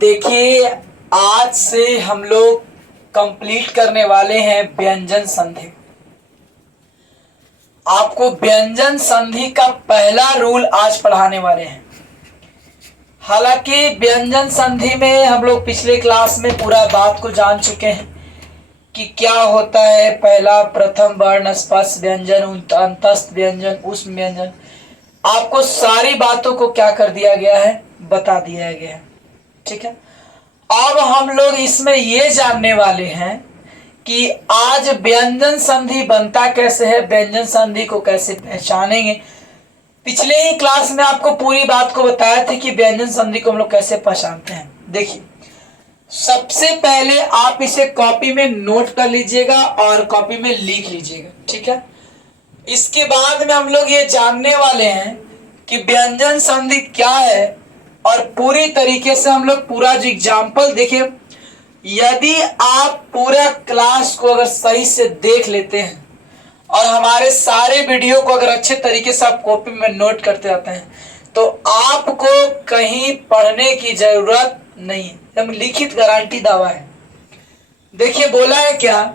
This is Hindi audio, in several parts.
देखिए, आज से हम लोग कंप्लीट करने वाले हैं व्यंजन संधि। आपको व्यंजन संधि का पहला रूल आज पढ़ाने वाले हैं। हालांकि व्यंजन संधि में हम लोग पिछले क्लास में पूरा बात को जान चुके हैं कि क्या होता है। पहला प्रथम वर्ण, स्पर्श व्यंजन, अंतस्थ व्यंजन, ऊष्म व्यंजन, आपको सारी बातों को क्या कर दिया गया है, बता दिया गया है। ठीक है, अब हम लोग इसमें ये जानने वाले हैं कि आज व्यंजन संधि बनता कैसे है, व्यंजन संधि को कैसे पहचानेंगे। पिछले ही क्लास में आपको पूरी बात को बताया था कि व्यंजन संधि को हम लोग कैसे पहचानते हैं। देखिए, सबसे पहले आप इसे कॉपी में नोट कर लीजिएगा और कॉपी में लिख लीजिएगा। ठीक है, इसके बाद में हम लोग ये जानने वाले हैं कि व्यंजन संधि क्या है और पूरी तरीके से हम लोग पूरा जो एग्जाम्पल देखिए, यदि आप पूरा क्लास को अगर सही से देख लेते हैं और हमारे सारे वीडियो को अगर अच्छे तरीके से आप कॉपी में नोट करते जाते हैं तो आपको कहीं पढ़ने की जरूरत नहीं है। एकदम लिखित गारंटी दावा है। देखिए, बोला है क्या,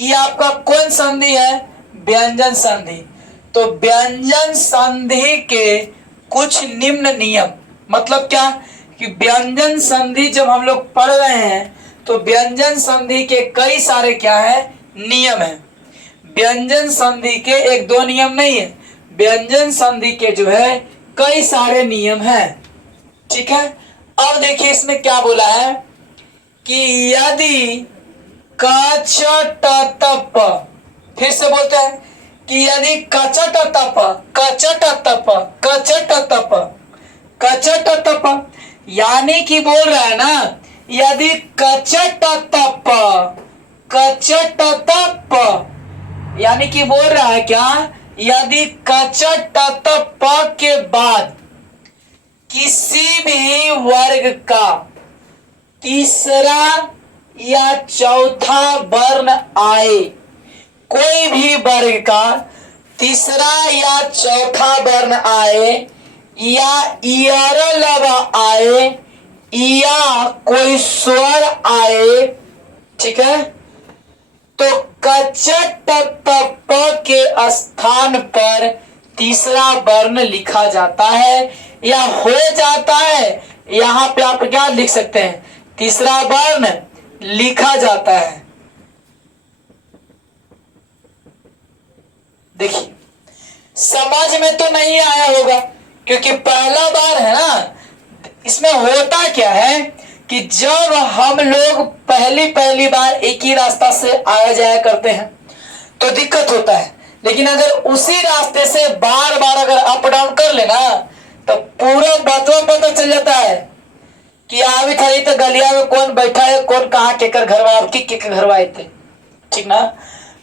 ये आपका कौन संधि है, व्यंजन संधि। तो व्यंजन संधि के कुछ निम्न नियम, मतलब क्या कि व्यंजन संधि जब हम लोग पढ़ रहे हैं तो व्यंजन संधि के कई सारे क्या है, नियम है। व्यंजन संधि के एक दो नियम नहीं है, व्यंजन संधि के जो है कई सारे नियम हैं। ठीक है, अब देखिए इसमें क्या बोला है कि यदि कचटतप, फिर से बोलते हैं कि यदि कचटतप कचटतप कचटतप कचटतप, यानी कि बोल रहा है ना, यदि कचटतप कचटतप, यानी कि बोल रहा है क्या, यदि कचटतप के बाद किसी भी वर्ग का तीसरा या चौथा वर्ण आए, कोई भी वर्ग का तीसरा या चौथा वर्ण आए या ईयरलव आए या कोई स्वर आए, ठीक है, तो कचटतप के स्थान पर तीसरा वर्ण लिखा जाता है या हो जाता है। यहां पे आप क्या लिख सकते हैं, तीसरा वर्ण लिखा जाता है। देखिए, समझ में तो नहीं आया होगा क्योंकि पहला बार है ना। इसमें होता क्या है कि जब हम लोग पहली बार एक ही रास्ता से आया जाया करते हैं तो दिक्कत होता है, लेकिन अगर उसी रास्ते से बार बार अगर अप डाउन कर लेना तो पूरा बतवा पता चल जाता है कि अभी खड़ी तो गलिया में कौन बैठा है, कौन कहाँ केकर घरवा के घरवाए थे। ठीक ना,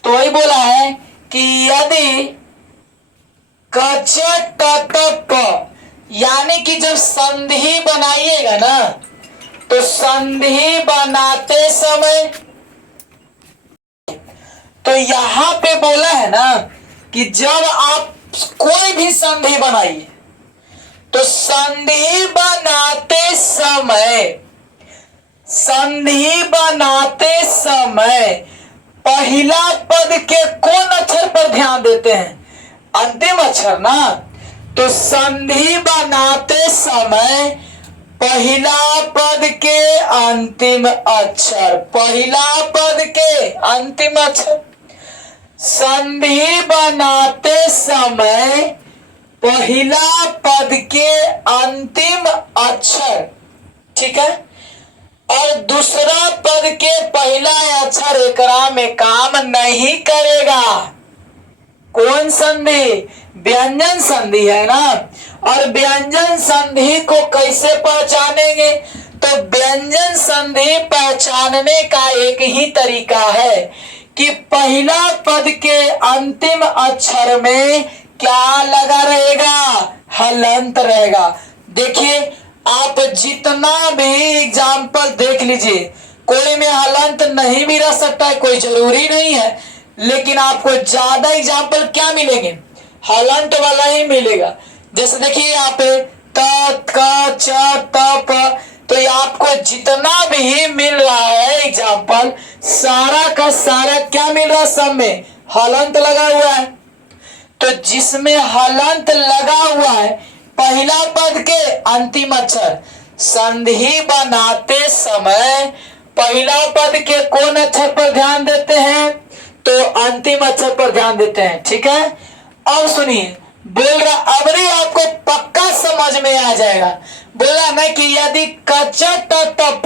तो वही बोला है कि यदि कचटतप, यानी कि जब संधि बनाइएगा ना तो संधि बनाते समय, तो यहां पे बोला है ना कि जब आप कोई भी संधि बनाइए तो संधि बनाते समय पहला पद के कौन अक्षर पर ध्यान देते हैं, अंतिम अक्षर ना। तो संधि बनाते समय पहला पद के अंतिम अक्षर, पहला पद के अंतिम अक्षर, संधि बनाते समय पहला पद के अंतिम अक्षर, ठीक है, और दूसरा पद के पहला अक्षर एकरा में काम नहीं करेगा। कौन संधि, व्यंजन संधि है ना। और व्यंजन संधि को कैसे पहचानेंगे, तो व्यंजन संधि पहचानने का एक ही तरीका है कि पहला पद के अंतिम अक्षर में क्या लगा रहेगा, हलंत रहेगा। देखिए, आप जितना भी एग्जाम्पल देख लीजिए, कोई में हलंत नहीं भी रह सकता है, कोई जरूरी नहीं है, लेकिन आपको ज्यादा एग्जाम्पल क्या मिलेंगे, हलंत वाला ही मिलेगा। जैसे देखिए यहाँ पे त क च त प, तो यहाँ आपको जितना भी मिल रहा है एग्जाम्पल, सारा का सारा क्या मिल रहा है, सब में हलंत लगा हुआ है। तो जिसमें हलंत लगा हुआ है, पहला पद के अंतिम अक्षर, संधि बनाते समय पहला पद के कौन अक्षर पर ध्यान देते हैं, तो अंतिम अक्षर पर ध्यान देते हैं। ठीक है, अब सुनिए, बोल रहा अबरी आपको पक्का समझ में आ जाएगा। बोला ना कि यदि कचटतप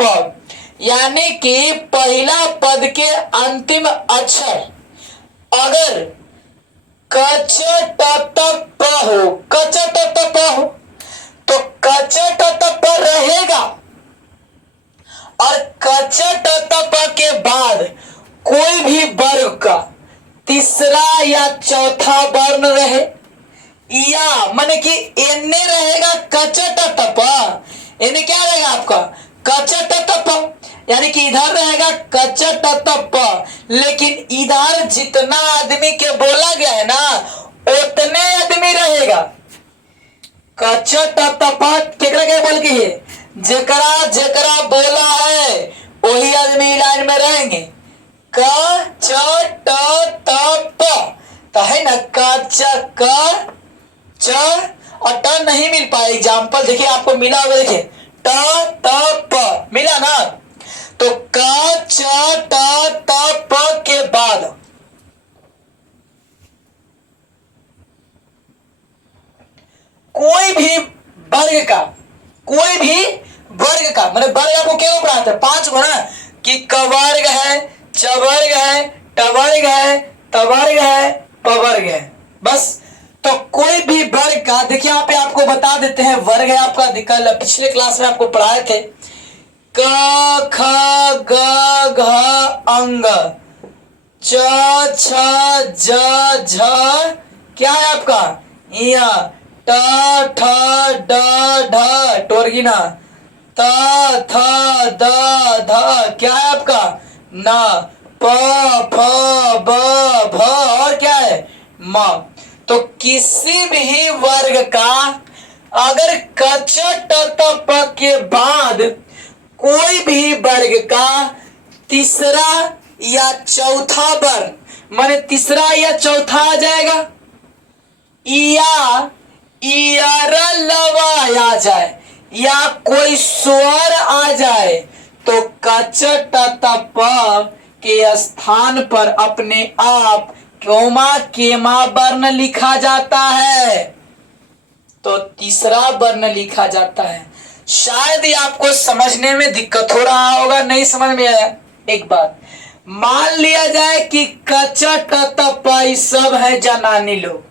यानी कि पहला पद के अंतिम अक्षर अगर कचटतप हो, कचटतप हो, तो कचटतप रहेगा और कचटतप के बाद कोई भी वर्ग का तीसरा या चौथा वर्ण रहे, या माने कि एने रहेगा कचटतप, एने क्या रहेगा आपका कचटतप, यानी कि इधर रहेगा कचटतप, लेकिन इधर जितना आदमी के बोला गया है ना उतने आदमी रहेगा। कचटतप केकरा के बोल के है, जेकरा जेकरा बोला है वही आदमी लाइन में रहेंगे। कचटतप तो है ना, कच क च और ट नहीं मिल पाए। एग्जाम्पल देखिए आपको मिला होगा, देखिए ट त प मिला ना, तो क च ट त प के बाद कोई भी वर्ग का, कोई भी वर्ग का, मतलब वर्ग आपको क्या पढ़ाते हैं, 5 गो ना, कि क वर्ग है, च वर्ग है, ट वर्ग है, त वर्ग है, प वर्ग है, बस। तो कोई भी वर्ग का, देखिए यहाँ पे आपको बता देते हैं, वर्ग है आपका, कल पिछले क्लास में आपको पढ़ाए थे, क ख ग घ अंग, च छ ज झ क्या है आपका, या ट ठ ड ढ टोरगिना, त थ द ध क्या है आपका न, प फ ब भ और क्या है म। तो किसी भी वर्ग का अगर कचटतप के बाद कोई भी वर्ग का तीसरा या चौथा वर्ण, माने तीसरा या चौथा आ जाएगा, या लवा आ जाए, या कोई स्वर आ जाए, तो कचटतप के स्थान पर अपने आप कोमा केमा वर्ण लिखा जाता है, तो तीसरा वर्ण लिखा जाता है। शायद ये आपको समझने में दिक्कत हो रहा होगा, नहीं समझ में आया। एक बात मान लिया जाए कि कचटतप ये सब है जनानी लोग,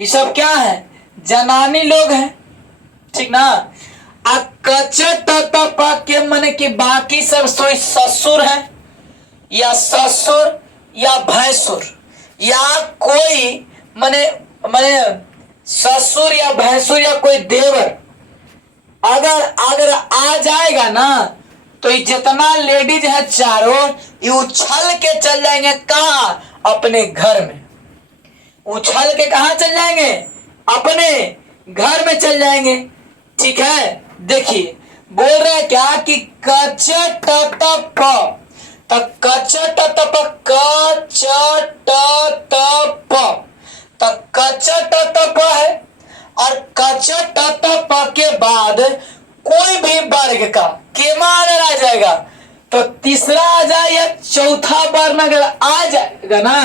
ये सब क्या है, जनानी लोग हैं, ठीक ना। कचटतप के माने कि बाकी सब ससुर है, या ससुर या भैंसुर, या कोई माने माने ससुर या भैंसुर या कोई देवर अगर अगर आ जाएगा ना, तो ये जितना लेडीज है चारों, ये उछल के चल जाएंगे कहाँ, अपने घर में। उछल के कहाँ चल जाएंगे, अपने घर में चल जाएंगे। ठीक है, देखिए बोल रहे हैं क्या कि कचटतप, तो कचटतप कचटतप, तो कचटतप है, और कचटतप के बाद कोई भी वर्ग का केमा अगर आ जाएगा, तो तीसरा आ जाए या चौथा वर्ण अगर आ जाएगा ना,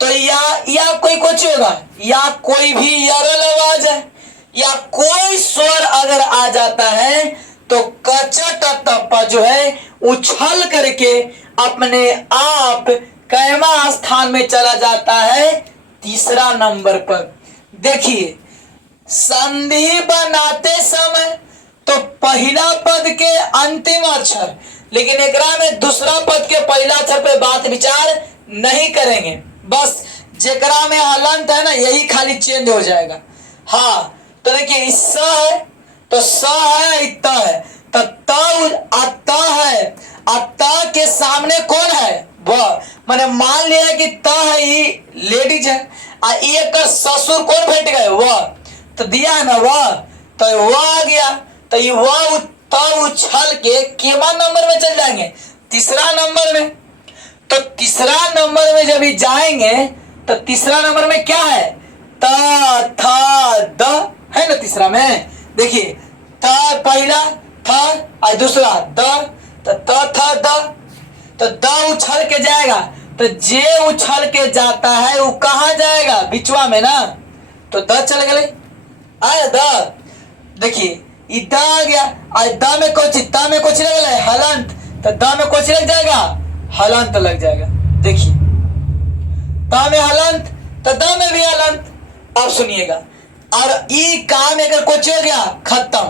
तो या कोई कुछ होगा, या कोई भी यरल आवाज है, या कोई स्वर अगर आ जाता है, तो कचटतप जो है उछल करके अपने आप कैमा स्थान में चला जाता है, तीसरा नंबर पर। देखिए संधि बनाते समय तो पहला पद के अंतिम अक्षर, लेकिन एकरा में दूसरा पद के पहला अक्षर पे बात विचार नहीं करेंगे, बस जेकरा में हलंत है ना यही खाली चेंज हो जाएगा। हाँ, तो देखिए स है तो स है, इत है तो त है, त के सामने कौन है, वह, मैंने मान लिया कि त है ये लेडीज है, एक ससुर कौन बैठ गए, वह, तो दिया है ना वह, तो वह आ गया, तो ये वह तो उछल के केवा नंबर में चल जाएंगे, तीसरा नंबर में। तो तीसरा नंबर में जब जाएंगे तो तीसरा नंबर में क्या है, त था द है ना तीसरा में। देखिए त पहला था और दूसरा द, तो त था द, तो द उछल के जाएगा, तो जे उछल के जाता है वो कहाँ जाएगा, बिचवा में ना, तो द चल गए आया द। देखिए ई द आ गया, आज द में कुछ, त में कुछ लग गया हलंत, तो द में कुछ लग जाएगा, हलंत लग जाएगा। देखिए त में हलंत तो द में भी हलंत। अब सुनिएगा, और ई काम अगर कुछ हो गया खत्म।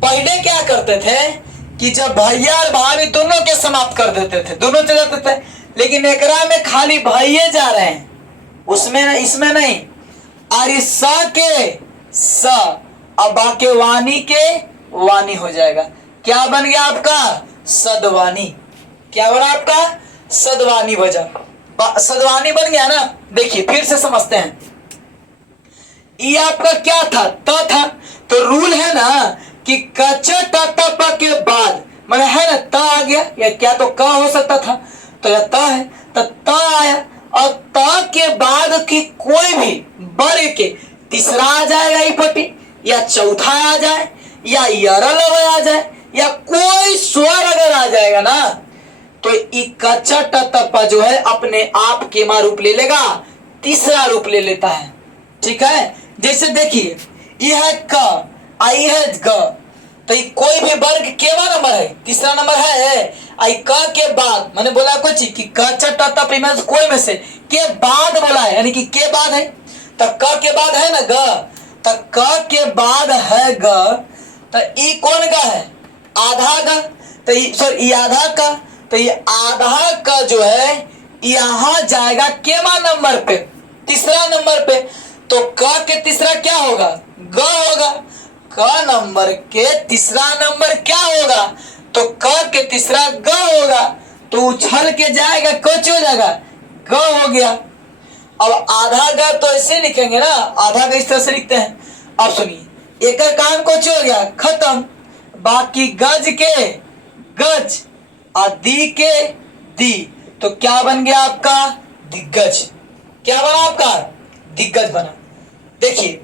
पहले क्या करते थे कि जब भैया और भाभी दोनों के समाप्त कर देते थे, दोनों चले जाते थे, लेकिन एकरा में खाली भैया जा रहे हैं, उसमें इसमें नहीं। और इस स के स, अब बाके वाणी के वाणी हो जाएगा। क्या बन गया आपका, सदवानी। क्या बना आपका, सदवानी बजा, सदवानी बन गया ना। देखिए फिर से समझते हैं, ये आपका क्या था, त था, तो रूल है ना कि कच ट के बाद मैंने है ना त आ गया, या क्या तो क हो सकता था, तो यह त है, तो त आया, और त के बाद की कोई भी वर्ग के तीसरा आ जाएगा ई पट्टी, या चौथा आ जाए, या यरल आ जाए, या कोई स्वर अगर आ जाएगा ना, तो कच्चा टप्पा जो है अपने आप केमा रूप ले लेगा, तीसरा रूप ले लेता है। ठीक है, जैसे देखिए यह है क, आई है ग, तो कोई भी वर्ग केवा नंबर है, तीसरा नंबर है। आई क के बाद मैंने बोला कुछ कि कच्चा टप्पा में कोई में से के बाद बोला है, यानी कि के बाद है, तो क के बाद है ना ग, तो क के बाद है ग, तो ई कौन का है, आधा ग, तो सॉरी आधा का, तो ये आधा का जो है यहां जाएगा केवा नंबर पे, तीसरा नंबर पे। तो क के तीसरा क्या होगा, ग होगा, क नंबर के तीसरा नंबर क्या होगा, तो क के तीसरा ग होगा, तो उछल के जाएगा, कुछ हो जाएगा, ग हो गया। अब आधा ग तो ऐसे लिखेंगे ना, आधा ग इस तरह से लिखते हैं। अब सुनिए, एक काम कुछ हो गया खत्म, बाकी गज के गज, दी के दी, तो क्या बन गया आपका, दिग्गज। क्या बना आपका, दिग्गज बना। देखिए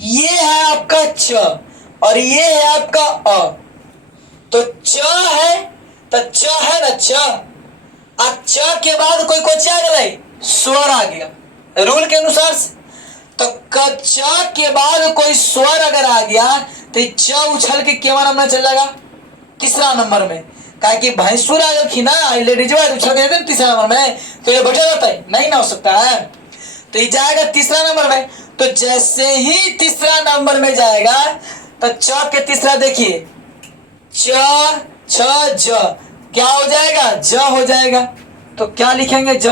ये है आपका च, और ये है आपका अ, तो च है, तो च है ना च, अब च के बाद कोई कुछ आ गया, स्वर आ गया रूल के अनुसार से। तो च के बाद कोई स्वर अगर आ गया तो च उछल के केवा नंबर चल जाएगा, तीसरा नंबर में। कहा कि भैंसुर अगर खिना लेडीज उछल के देते तीसरा नंबर में, तो ये बैठे रहता है, नहीं ना हो सकता है, तो ये जाएगा तीसरा नंबर में। तो जैसे ही तीसरा नंबर में जाएगा तो च के तीसरा देखिए च छ ज, क्या हो जाएगा, ज हो जाएगा। तो क्या लिखेंगे, ज।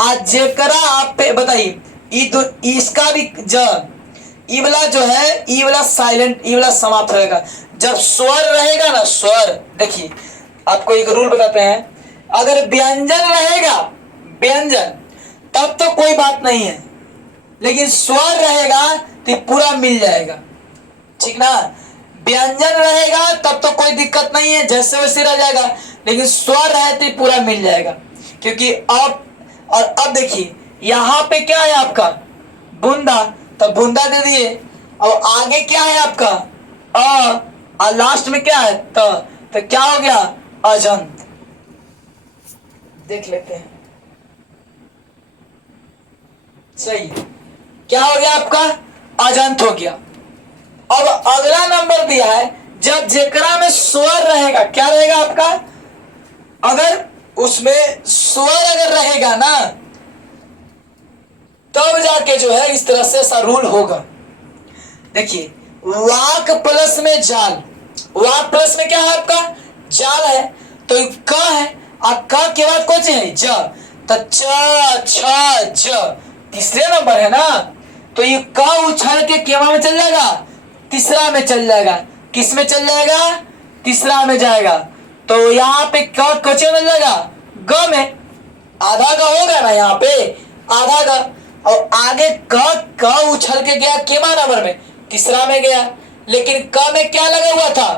आज जेकरा आप पे बताइए, इसका भी ज, ई वाला जो है, ई वाला साइलेंट, ई वाला समाप्त होगा। जब स्वर रहेगा ना, स्वर, देखिए आपको एक रूल बताते हैं, अगर व्यंजन रहेगा, व्यंजन, तब तो कोई बात नहीं है, लेकिन स्वर रहेगा तो पूरा मिल जाएगा, ठीक ना। व्यंजन रहेगा तब तो कोई दिक्कत नहीं है, जैसे वैसे रह जाएगा, लेकिन स्वर रहे तो पूरा मिल जाएगा। क्योंकि अब, और अब देखिए यहाँ पे क्या है आपका, बूंदा, तो बूंदा दे दिए। अब आगे क्या है आपका अ, और लास्ट में क्या है तो क्या हो गया, अजंत। देख लेते हैं, सही, क्या हो गया आपका, अजंत हो गया। अब अगला नंबर दिया है, जब जेकरा में स्वर रहेगा, क्या रहेगा आपका, अगर उसमें स्वर अगर रहेगा ना, तब जाके जो है इस तरह से ऐसा रूल होगा। देखिए वाक प्लस में जाल, वाक प्लस में क्या है आपका, जाल है, तो क है, और क के बाद कुछ है ज, तो च छ ज, तीसरे नंबर है ना, तो ये क उछल के केवा में चल जाएगा, तीसरा में चल जाएगा। किस में चल जाएगा, तीसरा में जाएगा। तो यहाँ पे क कचे मिल जाएगा, ग में, आधा का होगा ना यहाँ पे, आधा का, और आगे क उछल के गया केवा नंबर में, तीसरा में गया, लेकिन क में क्या लगा हुआ था,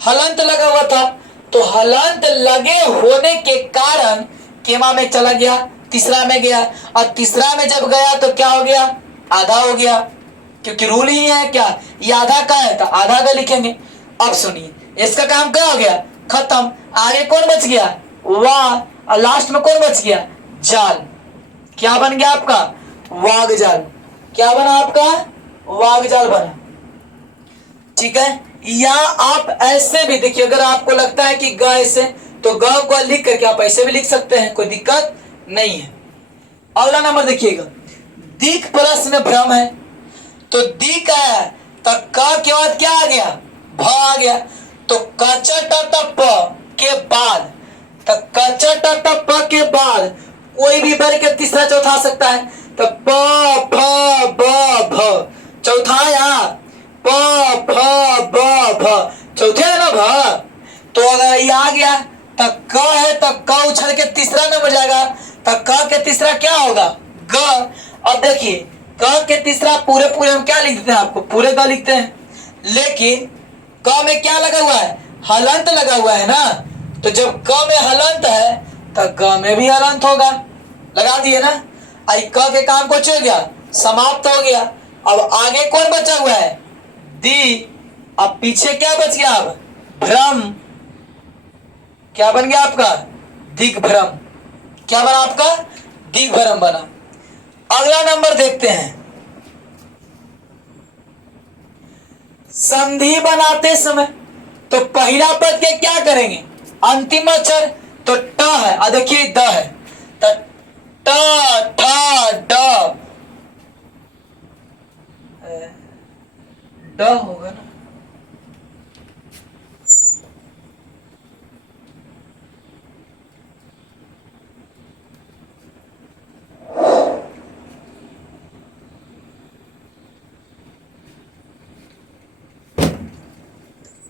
हलंत लगा हुआ था, तो हलंत लगे होने के कारण केमा में चला गया, तीसरा में गया, और तीसरा में जब गया तो क्या हो गया, आधा हो गया, क्योंकि रूल ही है क्या, ये आधा का है तो आधा का लिखेंगे। अब सुनिए इसका काम क्या हो गया, खत्म। आगे कौन बच गया, वाह, और लास्ट में कौन बच गया, जाल। क्या बन गया आपका, वाग जाल। क्या बना आपका, वाग जाल बना। ठीक है, या आप ऐसे भी देखिए, अगर आपको लगता है कि ग ऐसे, तो ग को लिख करके आप ऐसे भी लिख सकते हैं, कोई दिक्कत नहीं है। अगला नंबर देखिएगा, दिक प्लस में भ्रम है, तो दिक आया तो क के बाद क्या आ गया, भ आ गया, तो प के बाद, तो प के बाद कोई भी वर्ग के तीसरा चौथा आ सकता है, तो प फ ब भ, चौथा आया प फ ब भ, चौथे है ना भ, तो अगर ये आ गया तो क है तो क उछल के तीसरा नंबर जाएगा, तो क के तीसरा क्या होगा, ग। अब देखिए क के तीसरा पूरे पूरे हम क्या लिख देते हैं, आपको पूरे ग लिखते हैं, लेकिन क में क्या लगा हुआ है, हलंत लगा हुआ है ना, तो जब क में हलंत है तो ग में भी हलंत होगा, लगा दिए ना। आई क के काम कुछ हो गया, समाप्त हो गया। अब आगे कौन बचा हुआ है, दी। अब पीछे क्या बच गया, अब भ्रम। क्या बन गया आपका, दिग्भ्रम। क्या बना आपका, दिग्भ्रम बना। अगला नंबर देखते हैं, संधि बनाते समय तो पहला पद के क्या करेंगे, अंतिम अक्षर तो ट है, और देखिए द है, तो ट ठ ड होगा ना।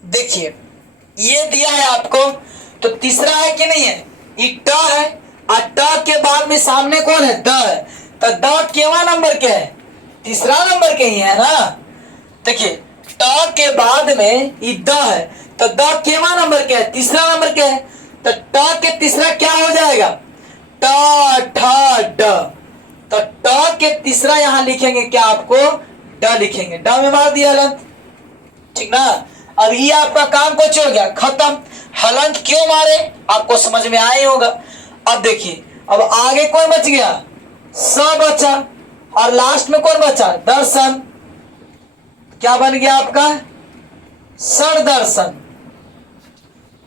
देखिए ये दिया है आपको, तो तीसरा है कि नहीं है, ये ट है, और ट के बाद में सामने कौन है, द है, तो द केवा नंबर के है, तीसरा नंबर के ही है ना। देखिए ट के बाद में ये द है, तो द केवा नंबर के है, तीसरा नंबर के है, तो ट के तीसरा क्या हो जाएगा, ट ठ ड, तो ट के तीसरा यहां लिखेंगे क्या, आपको ड लिखेंगे, ड में मार दिया हलंत, ठीक ना। अब ये आपका काम कुछ हो गया, खत्म। हलंत क्यों मारे आपको समझ में आया ही होगा। अब देखिए अब आगे कौन बच गया, स बचा, और लास्ट में कौन बचा, दर्शन। क्या बन गया आपका, सर दर्शन।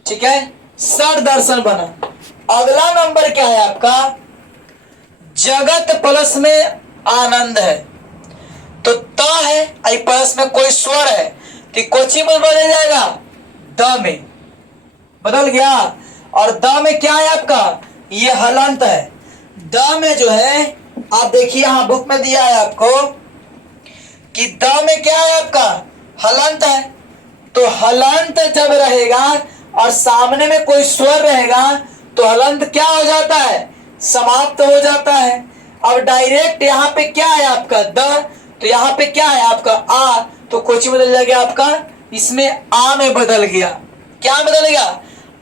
ठीक है, सर दर्शन बना। अगला नंबर क्या है आपका, जगत प्लस में आनंद है, तो त है, आई प्लस में कोई स्वर है, तो कोची में बदल जाएगा, द में बदल गया। और द में क्या है आपका, ये हलंत है। द में जो है आप देखिए यहां बुक में दिया है आपको कि द में क्या है आपका, हलंत है, तो हलंत जब रहेगा और सामने में कोई स्वर रहेगा तो हलंत क्या हो जाता है, समाप्त हो जाता है। अब डायरेक्ट यहाँ पे क्या है आपका द, तो यहाँ पे क्या है आपका आ, तो कोची बदल जाएगा आपका, इसमें आ में बदल गया। क्या बदल गया,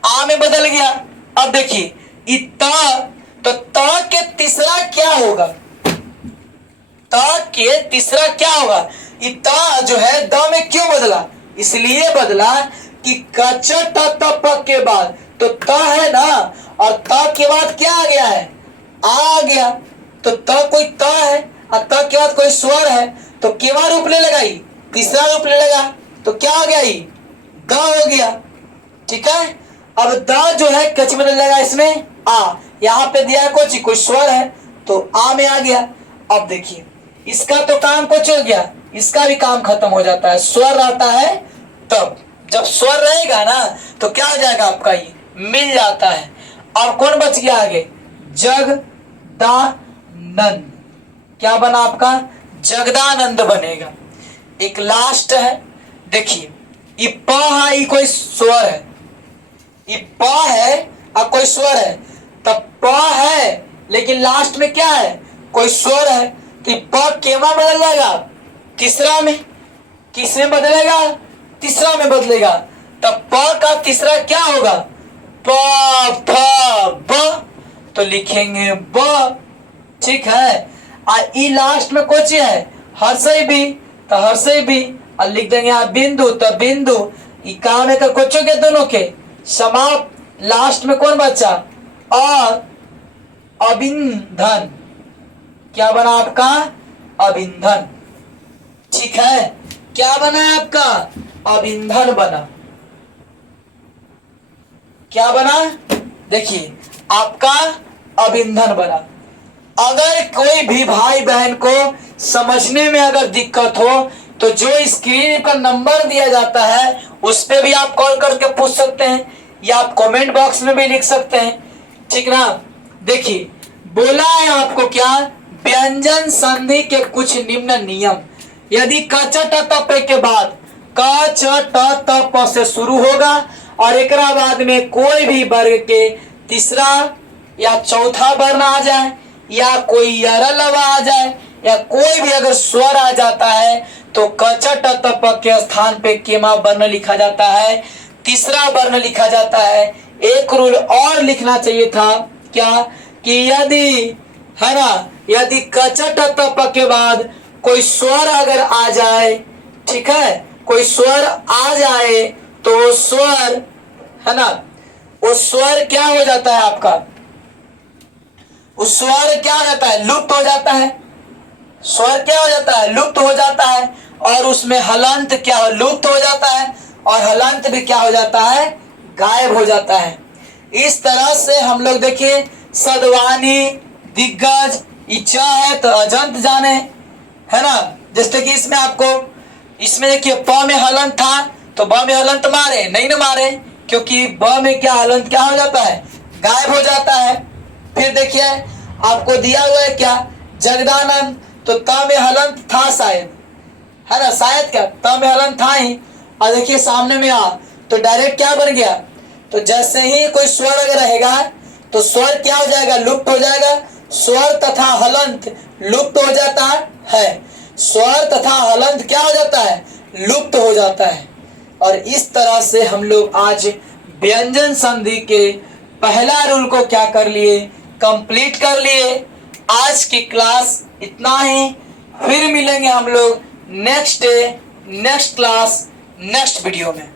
आ में बदल गया। अब देखिए तो त के तीसरा क्या होगा, त के तीसरा क्या होगा, त जो है द में क्यों बदला, इसलिए बदला कि कच प के बाद तो त है ना, और त के बाद क्या आ गया है, आ गया, तो त कोई त है और त के बाद कोई स्वर है, तो केवा रूप ले लगाई, तीसरा रूप ले लगा, तो क्या हो गया, द हो गया। ठीक है, अब द जो है कच में लगा, इसमें आ, यहाँ पे दिया है कोई स्वर है तो आ में आ गया। अब देखिए इसका तो काम कुछ हो गया, इसका भी काम खत्म हो जाता है। स्वर रहता है तब, जब स्वर रहेगा ना तो क्या हो जाएगा आपका, ये मिल जाता है। और कौन बच गया आगे, जगदानंद। क्या बना आपका, जगदानंद बनेगा। एक लास्ट है, देखिए ये प है, ये कोई स्वर है, ये प है और कोई स्वर है, तब प है लेकिन लास्ट में क्या है, कोई स्वर है, तो प केवा बदल जाएगा, तीसरा में। किस में बदलेगा, तीसरा में बदलेगा, तो प का तीसरा क्या होगा? प फ ब, तो लिखेंगे ब। ठीक है। और ई लास्ट में कोची है? हर्षई भी, तो हर्षई भी, और लिख देंगे यहाँ बिंदु, तो बिंदु। ई काम है का कोचो के दोनों के समाप्त। लास्ट में कौन बचा? अबिंधन। क्या बना आपका? अबिंधन। ठीक है। क्या बना है आपका? अबिंधन बना। क्या बना? देखिए आपका अबिंधन बना। अगर कोई भी भाई बहन को समझने में अगर दिक्कत हो तो जो स्क्रीन पर नंबर दिया जाता है उस पे भी आप कॉल करके पूछ सकते हैं, या आप कमेंट बॉक्स में भी लिख सकते हैं। ठीक ना? देखिए बोला है आपको क्या? व्यंजन संधि के कुछ निम्न नियम। यदि क च ट त प के बाद क च ट त प से शुरू होगा और एक बाद में कोई भी वर्ग के तीसरा या चौथा वर्ण आ जाए, या कोई यरलवा आ जाए, या कोई भी अगर स्वर आ जाता है तो क च ट त प के स्थान पे केमा वर्ण लिखा जाता है, तीसरा वर्ण लिखा जाता है। एक रूल और लिखना चाहिए था, क्या? कि यदि, है ना, यदि क च ट त प के बाद कोई स्वर अगर आ जाए, ठीक है, कोई स्वर आ जाए तो वो स्वर, है ना, वो स्वर क्या हो जाता है आपका? उस स्वर क्या हो जाता है? लुप्त हो जाता है। स्वर क्या हो जाता है? लुप्त हो जाता है। और उसमें हलंत क्या हो? लुप्त हो जाता है। और हलंत भी क्या हो जाता है? गायब हो जाता है। इस तरह से हम लोग देखिए सदवानी, दिग्गज, इच्छा है तो अजंत जाने, है ना। जैसे कि इसमें आपको, इसमें देखिए प में हलंत था तो ब में हलंत मारे नहीं ना मारे, क्योंकि ब में क्या हलंत क्या हो जाता है? गायब हो जाता है। फिर देखिए आपको दिया हुआ है क्या? जगदानंद, तो त में हलंत था शायद, है ना, शायद क्या त में हलंत था ही। और देखिए सामने में आ तो डायरेक्ट क्या बन गया? तो जैसे ही कोई स्वर अगर रहेगा तो स्वर क्या हो जाएगा? लुप्त हो जाएगा। स्वर तथा हलंत लुप्त हो जाता है। स्वर तथा हलंत क्या हो जाता है? लुप्त हो जाता है। और इस तरह से हम लोग आज व्यंजन संधि के पहला रूल को क्या कर लिए? कंप्लीट कर लिए। आज की क्लास इतना ही। फिर मिलेंगे हम लोग next day, next class, next video में।